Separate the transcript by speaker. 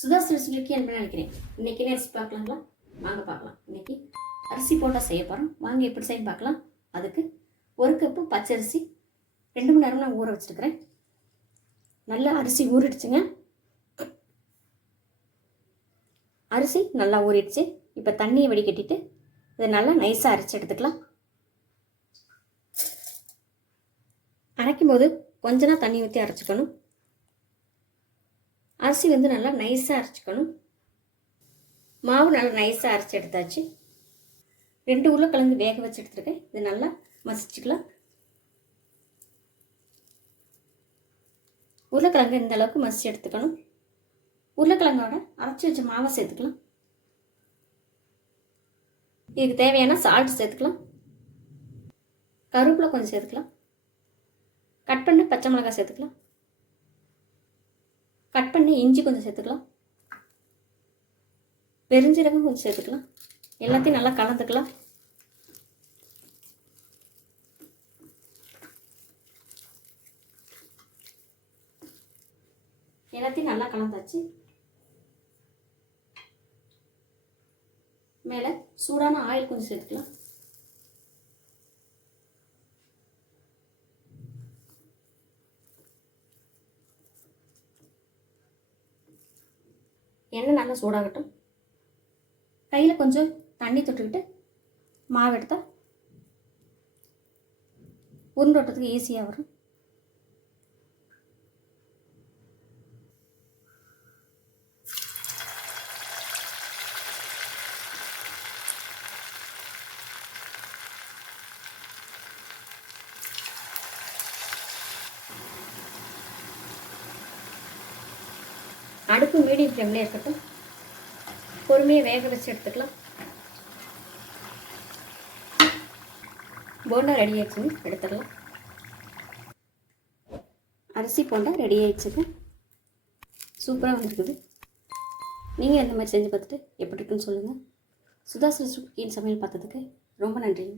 Speaker 1: சுதா சுருக்கி என்ன நினைக்கிறேன். இன்னைக்கு ரெசிபி பார்க்கலாங்களா? வாங்க பார்க்கலாம். இன்னைக்கு அரிசி போட்டால் செய்ய போகிறோம் வாங்க எப்படி செய்ய பார்க்கலாம். அதுக்கு ஒரு கப்பு பச்சரிசி ரெண்டு மணி நேரம் நான் ஊற வச்சுருக்கிறேன். நல்லா அரிசி ஊறிடுச்சுங்க. அரிசி நல்லா ஊறிடுச்சு. இப்போ தண்ணியை வடிகட்டிட்டு இதை நல்லா நைஸாக அரைச்சி எடுத்துக்கலாம். அரைக்கும் போது கொஞ்ச தண்ணி ஊற்றி அரைச்சிக்கணும். அரிசி வந்து நல்லா நைஸாக அரைச்சிக்கணும். மாவு நல்லா நைஸாக அரைச்சி எடுத்தாச்சு. ரெண்டு உருளைக்கிழங்கு வேக வச்சு எடுத்துருக்கேன். இது நல்லா மசிச்சுக்கலாம். உருளைக்கிழங்கு இந்த அளவுக்கு மசிச்சு எடுத்துக்கணும். உருளைக்கிழங்கோட அரைச்சி வச்ச மாவை சேர்த்துக்கலாம். இதுக்கு தேவையான சால்ட் சேர்த்துக்கலாம். கருவேப்பிலை கொஞ்சம் சேர்த்துக்கலாம். கட் பண்ணி பச்சை மிளகாய் சேர்த்துக்கலாம். கட் பண்ணி இஞ்சி கொஞ்சம் சேர்த்துக்கலாம். பெருஞ்சீரகம் கொஞ்சம் சேர்த்துக்கலாம். எல்லாத்தையும் நல்லா கலந்துக்கலாம். எல்லாத்தையும் நல்லா கலந்தாச்சு. மேலே சூடான ஆயில் கொஞ்சம் சேர்த்துக்கலாம். எண்ணெய் நல்லா சூடாகட்டும். கையில் கொஞ்சம் தண்ணி தொட்டுக்கிட்டு மாவு எடுத்தால் உருண்டோட்டத்துக்கு ஈஸியாக வரும். அடுப்பு மீடியம் ஃப்ளேம்லேயே இருக்கட்டும். பொறுமையாக வேக வச்சு எடுத்துக்கலாம். போண்டா ரெடி ஆயிடுச்சுங்க எடுத்துக்கலாம் அரிசி போண்டா ரெடி ஆயிடுச்சுங்க. சூப்பராக வந்துருக்குது. நீங்கள் எந்த மாதிரி செஞ்சு பார்த்துட்டு எப்படி இருக்குன்னு சொல்லுங்கள் சுதா சுக்கின் சமையல் பார்த்ததுக்கு ரொம்ப நன்றிங்க.